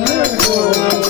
日出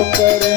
I'll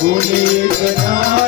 不离的那。